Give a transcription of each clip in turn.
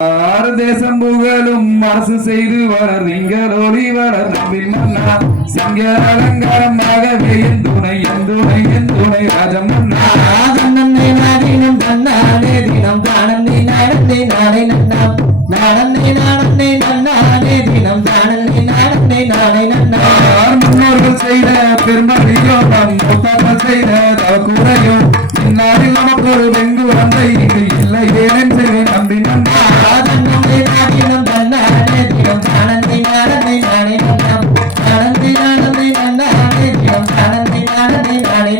தேசம் புகழும் அரசு செய்து வளர் திங்களோடி வளர் நம்பின் மன்னா சிங்க அலங்காரமாகவே என் துணை ராஜம் மன்னா நன்னை நாடினம் தன்னாலே தினம் தானந்தி நாடந்தி நாளை நன்னாம் நாடந்தி நாடந்தி நன்னாலே தினம் தானந்தி நாடந்தி நாளை நன்னாம் முன்னோர்கள் செய்த பெருமதியோ முத்தார்கள் செய்த தவக்குறையோ இந்நாளில் நமக்கு ஒரு வெங்கு வந்தை இங்கு இல்லை ஏன் செய்வேன் நம்பி நன்னா நன்னை நாடினம் தன்னாலே தினம் தானந்தி நாடந்தி நாளை நன்னாம் நாடந்தி நாடந்தி நன்னாலே தினம் தானந்தி நாடந்தி நாளை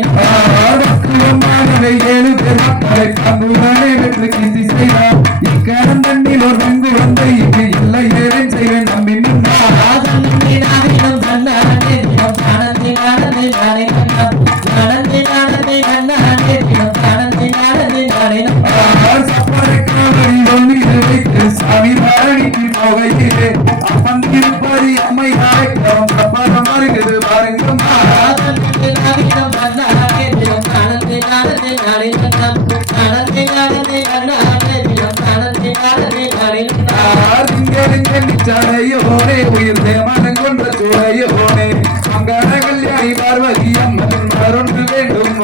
ஏழு பேர் மக்களை பங்குதானே வெற்றி கீர்த்தி செய்தார் இக்கடன் தண்ணில் ஒரு வெங்கு வந்தை இங்கு இல்லை ஏன் செய்வேன் நம்பி நன்னா நன்னை நாடினம் தன்னாலே தினம் தானந்தி நாடந்தி நாளை நன்னாம் நாடந்தி நாடந்தி நன்னாலே தினம் தானந்தி நாடந்தி நாளை நன்னாம் சாமி பழனிக்கு போகையிலே அப்பன் திருப்பதி அம்மை நாயக்கம் சப்பாதம் வருகிறது பாருங்கம்மா சடையோனே உயிர் தேமனம் கொன்ற சோழையோனே அங்கான கல்யாணி பார்வதி அம்மன் மறந்து வேண்டும்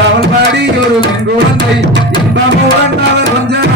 அவள் பாடி ஒரு குழந்தை இன்பமுடன் கொஞ்சம்